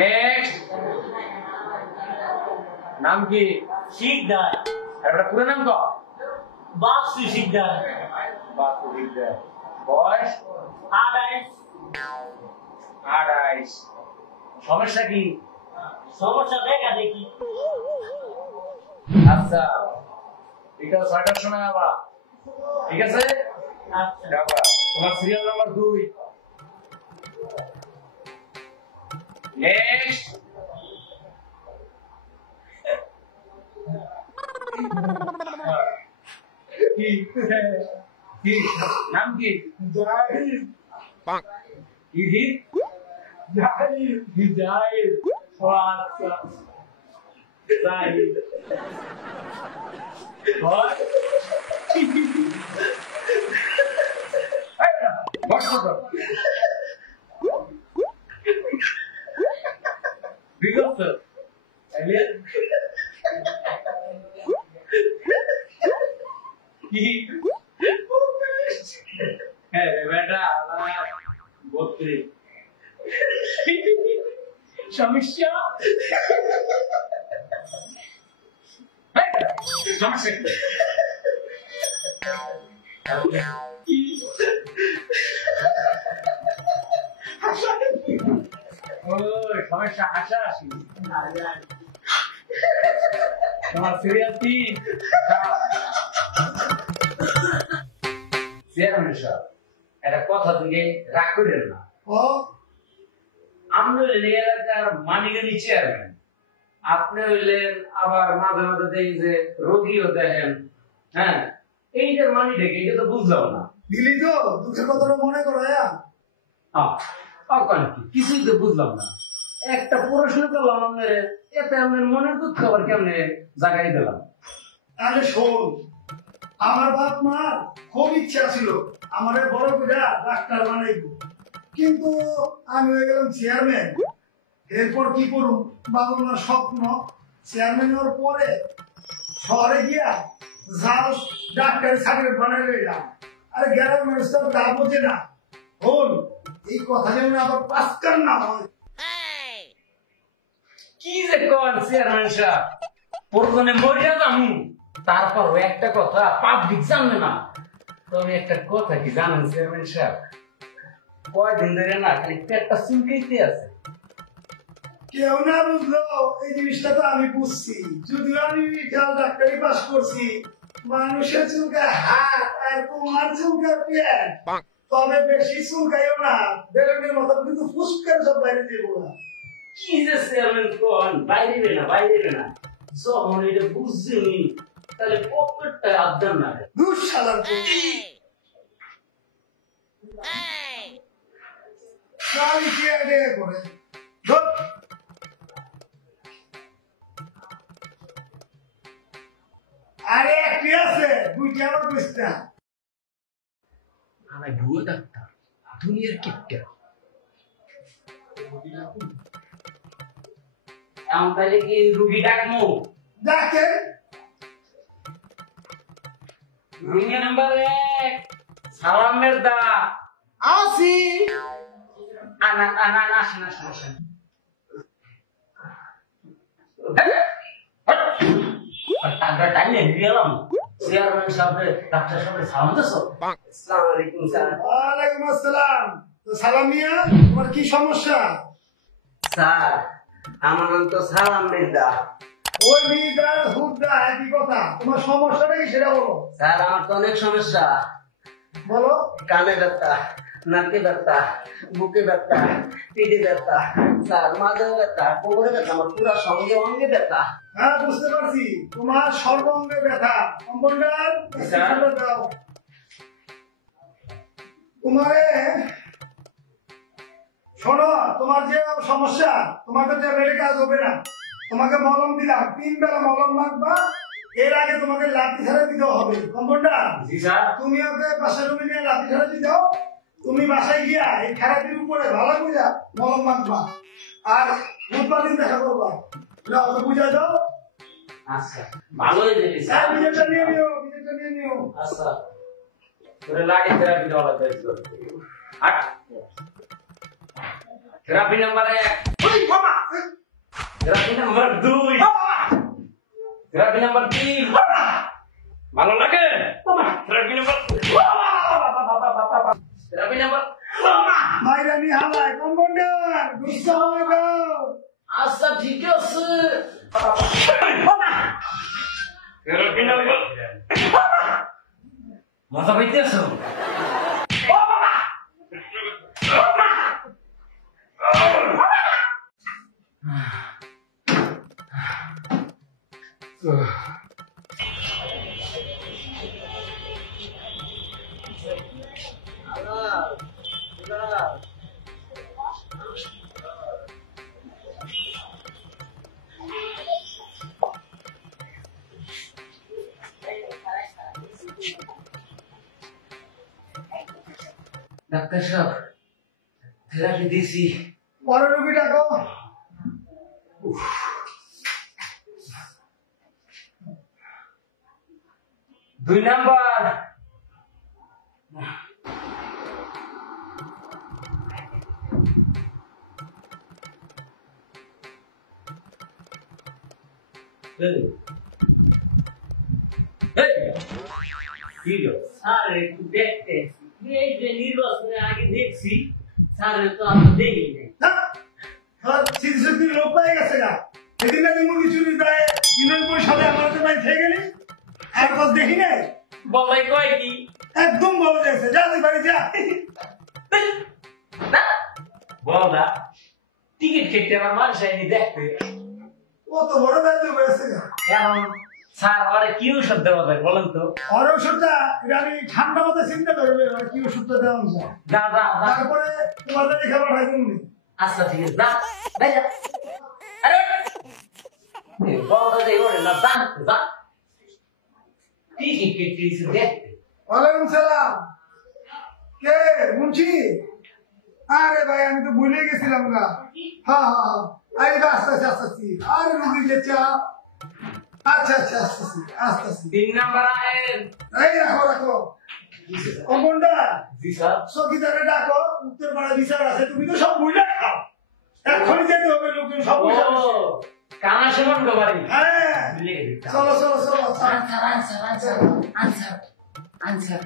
Next. নাম কি? শিকদার। এটা পুরো নাম তো? বাসু শিকদার। বাসু শিকদার। বয়স? 28। 28। সমস্যা কি? সমস্যা দেখা দেখি। আচ্ছা, বিকাল 6টার সময় আবার, ঠিক আছে? আচ্ছা, তোমার সিরিয়াল নাম্বার 2। নেক্সট। কি নাম কি? জাহিদ। কি কি? জাহিদ। জাহিদ। ও আচ্ছা, জাহিদ। বল। বস কর। বিগত এলিয়া কি? হ্যাঁ বেটা, আমার 32। সমস্যা? সমস্যা কি? সমস্যা হাসাহাসি। তোমার সিরিয়াল 3। চেয়ারম্যান সাহেব, একটা কথা থেকে রাগ করেন না। আমরা হইলে এলাকার মানিগানি চেয়ারম্যান, আপনি হইলেন আবার মাঝে মাঝে দেখি যে রোগীও দেখেন। হ্যাঁ, এইটার মানি দেখে এটা তো বুঝলাম না। দিলি তো দুঃখের কথাটা মনে করায়া। কিছুই তো বুঝলাম না। একটা প্রশ্ন করলাম আপনার, এতে আপনার মনের দুঃখ আবার কেমনে জাগাই দিলাম। আরে শোন, আমার বাপ মা খুব ইচ্ছা ছিল আমার বড় করে ডাক্তার বানাইব, কিন্তু আমি হয়ে গেলাম চেয়ারম্যান। এরপর কি করুম, বাবা মার স্বপ্ন চেয়ারম্যান হওয়ার পরে শহরে গিয়া জাল ডাক্তার চাকরি বানাই লইলাম। আরে গ্রামের মানুষ তো তা বোঝে না। হল এই কথা যেন আবার পাঁচটার না হয়। কি যে কোন চেয়ারম্যান সাহেব, প্রথমে মরিয়া যামু, তারপর একটা কথা পাবলিক জানবে না। তবে একটা কথা কি জানেন চেয়ারম্যান সাহেব, কয়দিন ধরে না খালি পেটটা চুলকাইতে আছে। কেউ না বুঝলো এই জিনিসটা তো আমি বুঝছি, যদিও আমি খেয়াল ডাক্তারি পাস করছি। মানুষের চুলকায় হাত আর তোমার চুলকায় পেট, তবে বেশি চুলকাইও না, বেলুনের মতো কিন্তু ফুসকার সব বাইরে দেবো না। কি যে চেয়ারম্যান কোন বাইরে না বাইরে না, যখন এটা বুঝছিনি তাহলে পকেটটা আদান না দুঃ শালার সারি কি আগে করে ধর। আরে কি আছে বুঝতে আমার বুঝতে আমার ভুয়ো ডাক্তার দুনিয়ার কিপটা। এমন তাহলে কি রুগী ডাকমু? ডাকে রুগী নাম্বার 1 সালামের দা। আসি আনা আনা আসেন আসেন আসেন। টাকা টাইলে গেলাম চেয়ারম্যান সাহেব ডাক্তার সাহেব সালাম দিছো। আসসালামু আলাইকুম স্যার। ওয়ালাইকুম আসসালাম। তো সালাম মিয়া, তোমার কি সমস্যা? স্যার আমার নাম তো সালাম মির্জা। ওই মির্জা হুদ্দা একই কথা, তোমার সমস্যাটা কি সেটা বলো। স্যার আমার তো অনেক সমস্যা, বলো। কানে ব্যথা, নাকে ব্যথা, বুকে ব্যথা, পিঠে ব্যথা, স্যার মাথায় ব্যথা, কোমরে ব্যথা, আমার পুরো সঙ্গে অঙ্গে ব্যথা। হ্যাঁ বুঝতে পারছি, তোমার সর্বাঙ্গে ব্যথা। কম্পাউন্ডার দাও তোমারে। শোনো, তোমার যে সমস্যা, তোমাকে ট্যাবলেটে কাজ হবে না। তোমাকে মলম দিলাম, 3 বেলা মলম মাখবা, এর আগে তোমাকে লাঠি ঝাড়া দিতে হবে। কম্পাউন্ডার জি স্যার। তুমি ওকে বাসায় রুমে নিয়ে লাঠি ঝাড়া দিতে দাও। তুমি বাসায় গিয়া এই থেরাপির উপরে ভালো করে মলম মাখবা, আর বুধবার দিন দেখা করবা। ওকে বুঝা দাও। আচ্ছা ভালো হয়ে যাবে স্যার। বিজেটা নিয়ে নিও। আচ্ছা তোরে লাগে থেরাপি দেওয়া লাগবে। আট থেরাপি নাম্বার 1, ওই বাবা থেরাপি নাম্বার 2, থেরাপি নাম্বার 3, ভালো লাগে থেরাপি নাম্বার, থেরাপি নাম্বার, মাইরা নি হালাই কম্পাউন্ডার দুষ্ট হয়ে যাও আচ্ছা ঠিক আছে, থেরাপি নাম্বার, মাথা পাইতেছো? ডাক্তার সাহেব থেরাপি দিছি, পরে রুগী ডাকো 2 নাম্বার, স্যার একটু দেখতে এই যে নির্বাচনের আগে দেখছি স্যার তো আমি দেখি নাই সিদ্ধি লোক পাই গেছে গা সেদিন আমি মুরগি চুরি দেয় ইউনিয়ন পরিষদে আমাদের বাড়ি খেয়ে গেলি একবার দেখি নাই বলাই কয় কি একদম বলে দিয়েছে যা তুই বাড়ি যা বলদা টিকিট কেটে আমার মানুষ আইনি দেখতে, কত বড় দায়িত্ব হয়েছে গা এখন স্যার আরে কি ওষুধ দেওয়া যায় বলেন তো? আর ওষুধটা এটা আমি ঠান্ডা মাথায় চিন্তা করবে কি ওষুধটা দেওয়া যায় দা দা দা, তারপরে তোমার দেখে খাবার খাই তুমি আচ্ছা ঠিক আছে, দা ভাই যা, আরে বলদা যে ওরে না জান দা টিকিট কেটে দেখতে, ওয়ালাইকুম সালাম কে মুন্সি আরে ভাই আমি তো ভুলে গেছিলাম না হ্যাঁ হ্যাঁ হ্যাঁ আরে আস্তে আস্তে আস্তে আস্তে আরে রুগী যে চা আচ্ছা আচ্ছা আস্তে আস্তে আস্তে আস্তে 3 নাম্বার আয়ের, এই রাখো রাখো কম্পাউন্ডার জি স্যার, চকিদারে ডাকো উত্তর পাড়া বিচার আছে তুমি তো সব ভুলে খাও এখনই যেতে হবে লোকজন সব ও বুঝে কানা সেবন বাড়ি, হ্যাঁ ভুলে গেছি। চলো চলো চলো answer answer answer answer answer